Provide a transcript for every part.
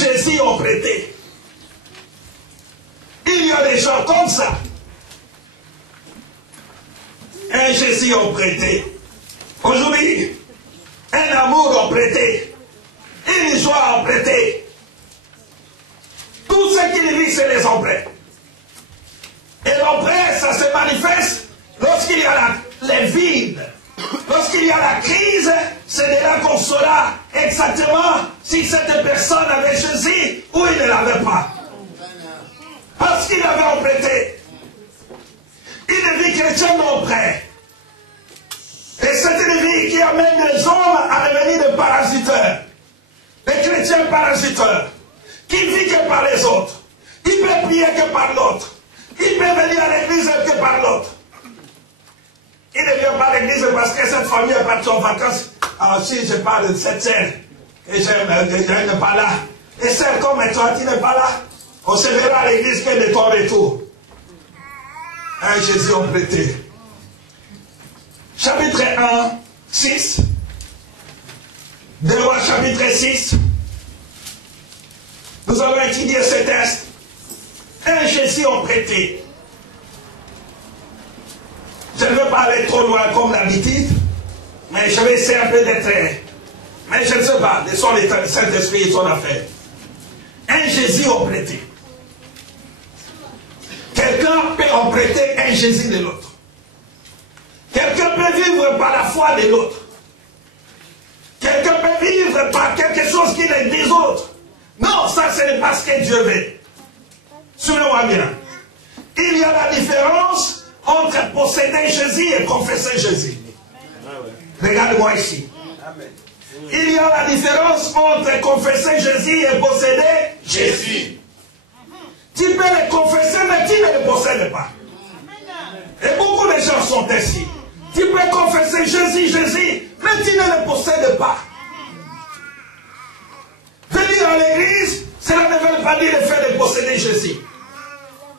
Jésus ont prêté. Il y a des gens comme ça. Un Jésus ont prêté. Aujourd'hui, un amour ont prêté. Une joie ont prêté. Tout ce qu'il vit, c'est les emprunts. Et l'emprunt, ça se manifeste lorsqu'il y a les vides. Lorsqu'il y a la crise, c'est de là qu'on saura exactement si cette personne avait Jésus ou il ne l'avait pas. Parce qu'il avait emprunté. Une vie chrétienne emprunt. Et c'est une vie qui amène les hommes à devenir des parasiteurs. Des chrétiens parasiteurs. Qui ne vivent que par les autres. Il peut prier que par l'autre. Il peut venir à l'église que par l'autre. Il ne vient pas à l'église parce que cette famille est partie en vacances. Alors si je parle de cette sœur, et je n'est pas là. Et celle comme toi, tu n'es pas là. On se verra à l'église que de ton retour. Un Jésus ont prêté. Chapitre 1, 6. 2 Rois chapitre 6. Nous allons étudier ce texte. Un Jésus ont prêté. Je ne veux pas aller trop loin comme d'habitude, mais je vais essayer un peu d'être... Mais je ne sais pas, les sons des Saint-Esprit et son affaire. Un Jésus ont prêté. Quelqu'un peut emprunter un Jésus de l'autre. Quelqu'un peut vivre par la foi de l'autre. Quelqu'un peut vivre par quelque chose qui est des autres. Non, ça ce n'est pas ce que Dieu veut. Suivez-moi bien. Il y a la différence entre posséder Jésus et confesser Jésus. Regarde-moi ici. Il y a la différence entre confesser Jésus et posséder Jésus. Tu peux le confesser, mais tu ne le possèdes pas. Et beaucoup de gens sont ainsi. Tu peux confesser Jésus, mais tu ne le possèdes pas. Venir à l'église, cela ne veut pas dire le fait de posséder Jésus.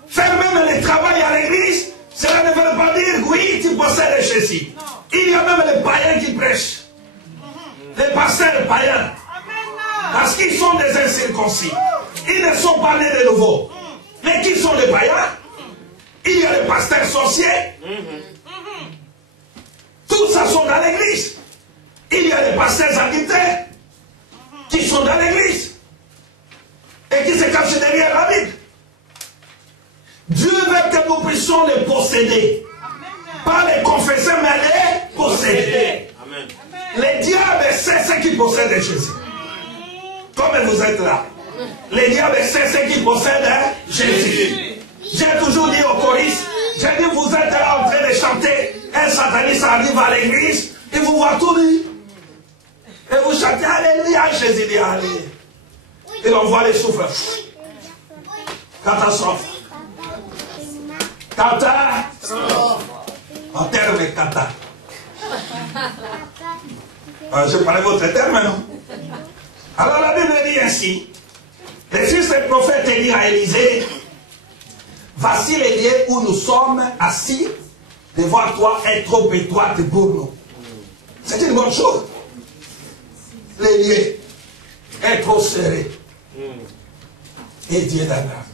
Faire même le travail à l'église, cela ne veut pas dire, oui, tu possèdes Jésus. Il y a même les païens qui prêchent. Les pasteurs païens. Parce qu'ils sont des incirconcis. Ils ne sont pas nés de nouveau. Mais qui sont les païens? Il y a les pasteurs sorciers. Tout ça sont dans l'église. Il y a les pasteurs adultères qui sont dans l'église. Et qui se cachent derrière la Bible. Dieu veut que nous puissions les posséder. Pas les confesser, mais les posséder. Amen. Les diables, c'est ceux qui possèdent Jésus. Comme vous êtes là. Les diables, c'est ceux qui possèdent Jésus. J'ai toujours dit aux choristes, j'ai dit, vous êtes là en train de chanter, un sataniste arrive à l'église, il vous voit tout nu. Et vous chantez, Alléluia, Jésus dit, Alléluia. Il envoie les souffles. Catastrophe. Kata. En terme kata. Je parlais votre terme, non? Alors la Bible dit ainsi, le fils du prophète dit à Élisée, voici les lieux où nous sommes assis devant toi est trop étroite pour nous. C'est une bonne chose. Les lieux est trop serré. Et Dieu d'agrâce.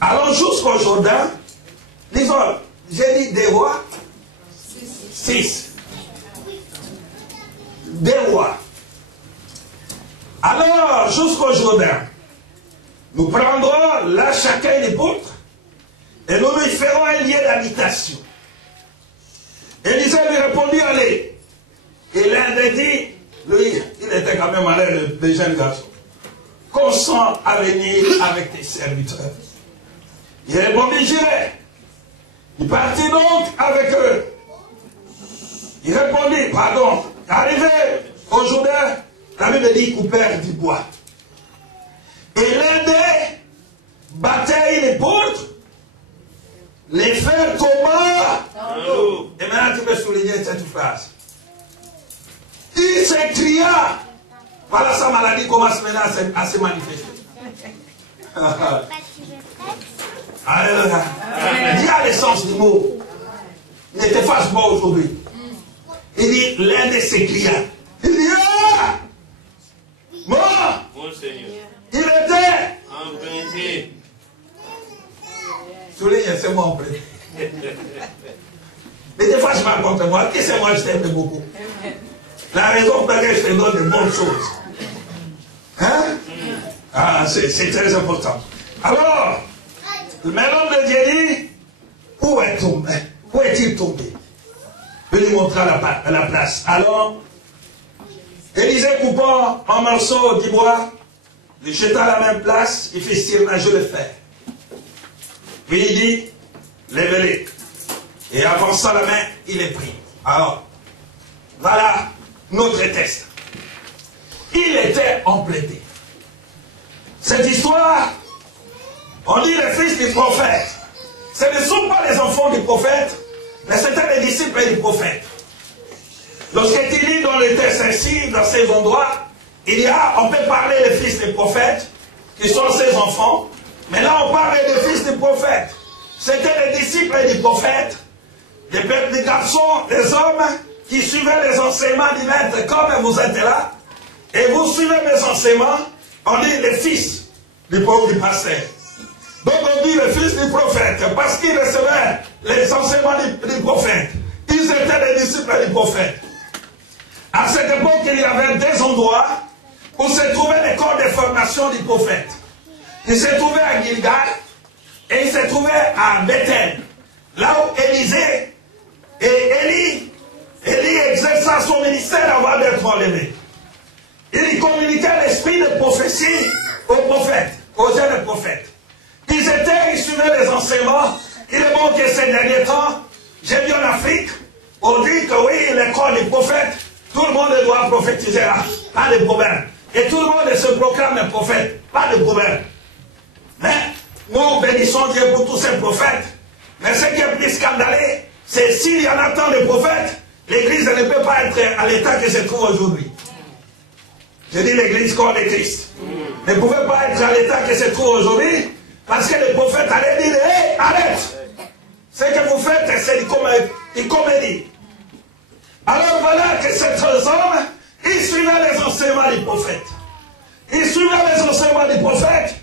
Alors jusqu'au Jourdain, disons, j'ai dit des rois, 6. Des rois. Alors jusqu'au Jourdain, nous prendrons là chacun des poutres et nous lui ferons un lieu d'habitation. Élisée lui répondit, allez. Et l'un dit, lui, il était quand même allé de jeunes garçons. Consent à venir avec tes serviteurs. Il répondit, j'irai. Il partit donc avec eux. Il répondit, pardon, arrivé au Jourdain, la Bible dit, ils coupèrent du bois. Et l'un d'eux battait une poutre, les fers tomba dans l'eau. Et maintenant, tu peux souligner cette phrase. Il s'écria. Voilà, sa maladie commence maintenant à se manifester. Alléluia. Dis à l'essence du mot. Ne t'efface pas aujourd'hui. Il dit, l'un de ses clients. Il dit, ah! Mort! Mon Seigneur. Il était Emprunté. Souligne, c'est moi emprunté. Ne t'efface pas contre moi. Qui c'est moi, je t'aime beaucoup. La raison pour laquelle je te donne de bonnes choses. Hein? Ah, c'est très important. Alors, le l'homme de Dieu dit, où est-il tombé? Je lui montrer à la place. Alors, Élisée coupant en morceaux du bois, le jeta à la même place, il fit surnager le fer. Puis il dit, lève-les. Et avançant la main, il est pris. Alors, voilà notre test. Il était emprunté. Cette histoire, on dit les fils du prophète. Ce ne sont pas les enfants du prophète, mais c'était les disciples du prophète. Lorsque tu lis dans les textes ainsi, dans ces endroits, on peut parler des fils des prophètes, qui sont ses enfants, mais là on parle des fils des prophètes. C'était les disciples du prophète, des garçons, des hommes qui suivaient les enseignements du maître comme vous êtes là, et vous suivez mes enseignements, on dit les fils du pasteur. Donc on dit les fils du prophète, parce qu'ils recevaient les enseignements du prophète. Ils étaient des disciples du prophète. À cette époque, il y avait des endroits où se trouvaient les corps de formation du prophète. Il se trouvait à Gilgal et il se trouvait à Bethel. Là où Élisée et Élie exerça son ministère avant d'être enlevé. Il communiquait l'esprit de prophétie aux prophètes, aux jeunes prophètes. Ils suivaient les enseignements. Il est bon que ces derniers temps, j'ai vu en Afrique, on dit que oui, les corps des prophètes, tout le monde doit prophétiser là, pas de problème. Et tout le monde se proclame un prophète, pas de problème. Mais nous bénissons Dieu pour tous ces prophètes. Mais ce qui est plus scandaleux, c'est s'il y en a tant de prophètes, l'église ne peut pas être à l'état que se trouve aujourd'hui. Je dis l'église corps de Christ. Ne pouvait pas être à l'état que se trouve aujourd'hui, parce que les prophètes allaient dire, hé, arrête! Ce que vous faites, c'est une comédie. Alors voilà que ces hommes, ils suivaient les enseignements du prophète. Ils suivaient les enseignements du prophète.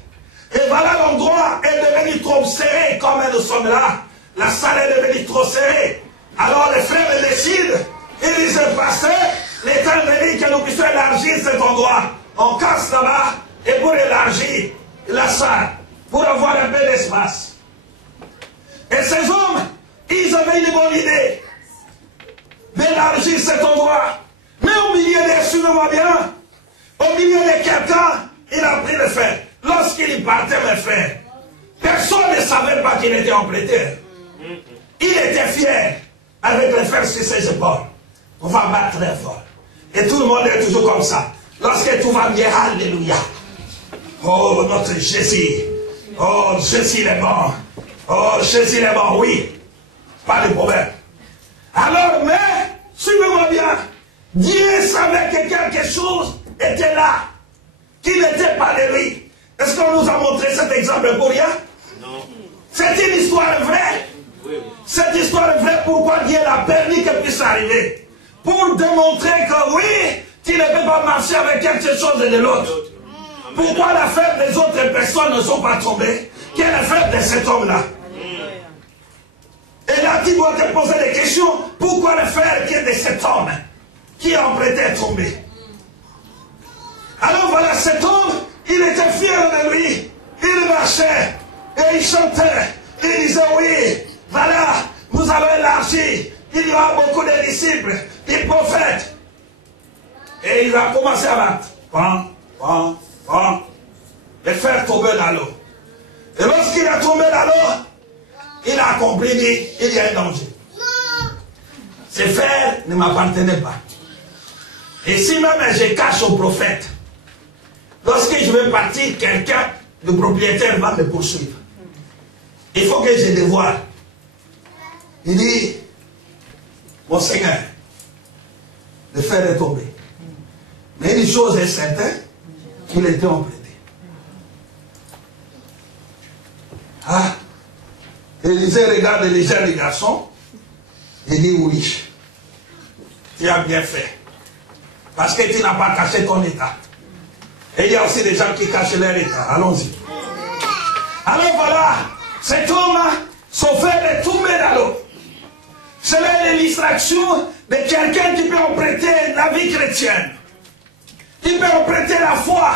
Et voilà, l'endroit est devenu trop serré, comme nous sommes là. La salle est devenue trop serrée. Alors les frères décident, ils disent, pasteur, l'État veut dire que nous puissions élargir cet endroit. On casse là-bas, et pour élargir la salle, pour avoir un peu d'espace. Et ces hommes, ils avaient une bonne idée d'élargir cet endroit. Mais au milieu des, suivez-moi bien, au milieu de quelqu'un, il a pris le fer. Lorsqu'il partait, mes frères, personne ne savait pas qu'il était emprunté. Il était fier avec le fer sur ses épaules. On va battre très fort. Et tout le monde est toujours comme ça. Lorsque tout va bien, alléluia. Oh, notre Jésus. Oh, Jésus est bon. Oh, Jésus est bon, oui. Pas de problème. Alors, mais, suivez-moi bien. Dieu savait que quelque chose était là, qui n'était pas de lui. Est-ce qu'on nous a montré cet exemple pour rien? Non. C'est une histoire vraie. Oui. Cette histoire est vraie. Pourquoi Dieu l'a permis qu'elle puisse arriver? Pour démontrer que oui, tu ne peux pas marcher avec quelque chose de l'autre. Pourquoi l'affaire des autres personnes ne sont pas tombées? Quelle est l'affaire de cet homme-là? Et là, tu dois te poser des questions. Pourquoi l'affaire qui est de cet homme qui a emprunté est tombé? Alors voilà, cet homme, il était fier de lui. Il marchait et il chantait. Il disait oui, voilà, nous allons élargir. Il y aura beaucoup de disciples, des prophètes. Et il a commencé à battre. Pam, pam, pam. Le fer tombait dans l'eau. Et lorsqu'il a tombé dans l'eau, il a compris qu'il y a un danger. Ce fer ne m'appartenait pas. Et si même je cache au prophète, lorsque je vais partir, quelqu'un, le propriétaire va me poursuivre. Il faut que je dévoile Il dit, mon Seigneur, le fer est tombé. Mais une chose est certaine, qu'il était emprunté. Ah, Élisée regarde les jeunes garçons et dit oui, tu as bien fait. Parce que tu n'as pas caché ton état. Et il y a aussi des gens qui cachent leur état. Allons-y. Alors voilà, cet homme, son frère est tombé dans l'eau. C'est l'illustration de quelqu'un qui peut emprunter la vie chrétienne. Il peut emprunter la foi.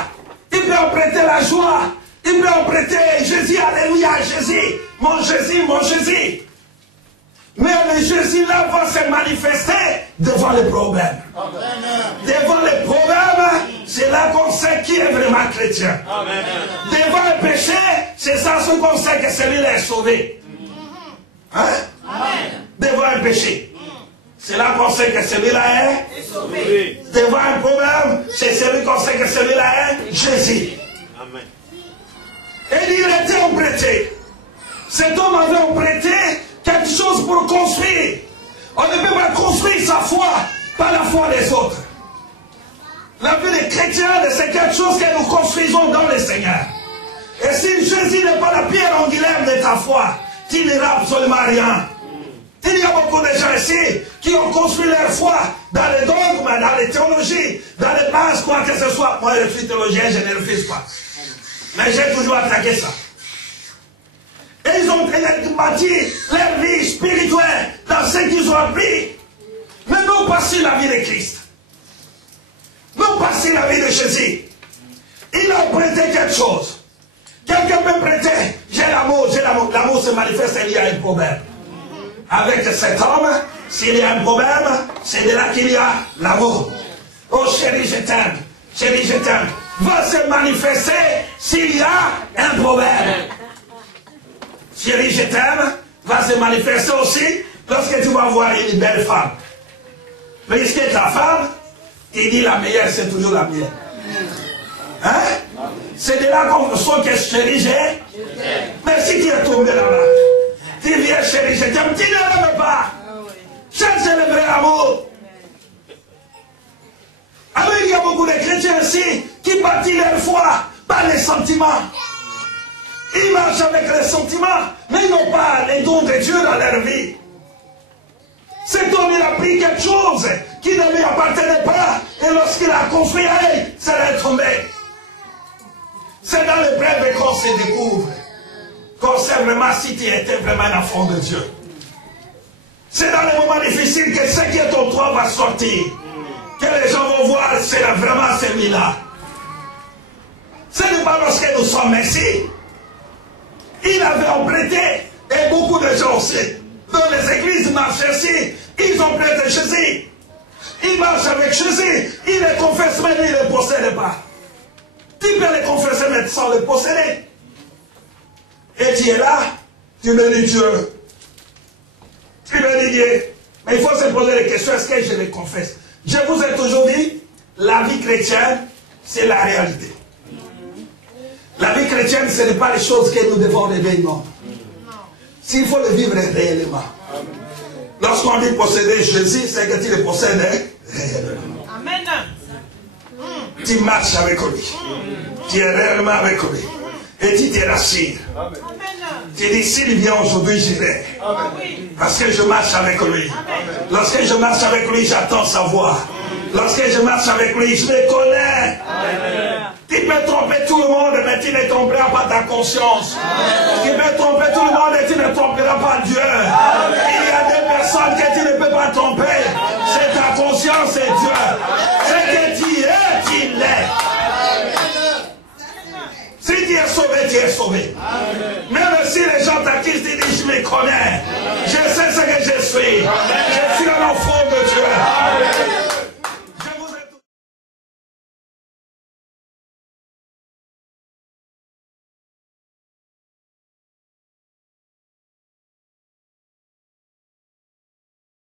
Il peut emprunter la joie. Il peut emprunter Jésus, alléluia, Jésus. Mon Jésus, mon Jésus. Mais le Jésus là va se manifester devant les problèmes. Devant les problèmes, c'est là qu'on sait qui est vraiment chrétien. Amen. Devant le péché, c'est ça ce qu'on sait que celui-là est sauvé. Hein? Amen. Devant un péché, c'est là qu'on sait que celui-là est sauvé. Devant un problème, c'est celui qu'on sait que celui-là est Jésus. Amen. Et il était emprunté. Cet homme avait emprunté quelque chose pour construire. On ne peut pas construire sa foi par la foi des autres. La vie des chrétiens, c'est quelque chose que nous construisons dans le Seigneur. Et si Jésus n'est pas la pierre angulaire de ta foi, tu n'iras absolument rien. Il y a beaucoup de gens ici qui ont construit leur foi dans les dogmes, dans les théologies, dans les bases, quoi que ce soit. Moi, je suis théologien, je ne refuse pas. Mais j'ai toujours attaqué ça. Et ils ont bâti leur vie spirituelle dans ce qu'ils ont appris. Mais non pas sur la vie de Christ. Non pas sur la vie de Jésus. Il a prêté quelque chose. Quelqu'un peut prêter, j'ai l'amour, j'ai l'amour. L'amour se manifeste et il y a un problème. Avec cet homme, s'il y a un problème, c'est de là qu'il y a l'amour. Oh chérie, je t'aime. Chérie, je t'aime. Va se manifester s'il y a un problème. Chérie, je t'aime, va se manifester aussi lorsque tu vas voir une belle femme. Puisque ta femme, il dit la meilleure, c'est toujours la mienne. Hein? C'est de là qu'on sent que chérie, j'ai. Mais si tu es tombé là-bas, tu viens chérie, je t'aime, tu ne l'aimes pas. Cherche le vrai amour. Alors il y a beaucoup de chrétiens ici qui bâtissent leur foi par les sentiments. Ils marchent avec les sentiments, mais ils n'ont pas les dons de Dieu dans leur vie. Cet homme, il a pris quelque chose qui ne lui appartenait pas, et lorsqu'il a construit, ça est tombé. C'est dans l'épreuve qu'on se découvre, qu'on sait vraiment si tu étais vraiment un enfant de Dieu. C'est dans les moments difficiles que ce qui est en toi va sortir. Que les gens vont voir, c'est vraiment celui-là. Ce n'est pas lorsque nous sommes ici. Il avait emprunté, et beaucoup de gens aussi, dans les églises marchent ici, ils ont prêté Jésus. Ils marchent avec Jésus, ils les confessent, mais ils ne les possèdent pas. Tu peux les confesser, mais sans les posséder. Et tu es là, tu me dis Dieu. Tu me dis Dieu. Mais il faut se poser les questions, est-ce que je les confesse? Je vous ai toujours dit, la vie chrétienne, c'est la réalité. La vie chrétienne, ce n'est pas les choses que nous devons rêver, non. S'il faut le vivre réellement. Lorsqu'on dit posséder Jésus, c'est que tu le possèdes réellement. Amen. Tu marches avec lui. Tu es réellement avec lui. Et tu te rassures. Tu dis, s'il vient aujourd'hui, j'irai. Parce que je marche avec lui. Lorsque je marche avec lui, j'attends sa voix. Lorsque je marche avec lui, je le connais. Tu peux tromper tout le monde, mais tu ne tromperas pas ta conscience. Tu peux tromper tout le monde et tu ne tromperas pas Dieu. Il y a des personnes que tu ne peux pas tromper. C'est ta conscience et Dieu. C'est que tu es, tu l'es. Si tu es sauvé, tu es sauvé. Même si les gens t'accusent, tu dis, je me connais. Je sais ce que je suis. Je suis un enfant de Dieu.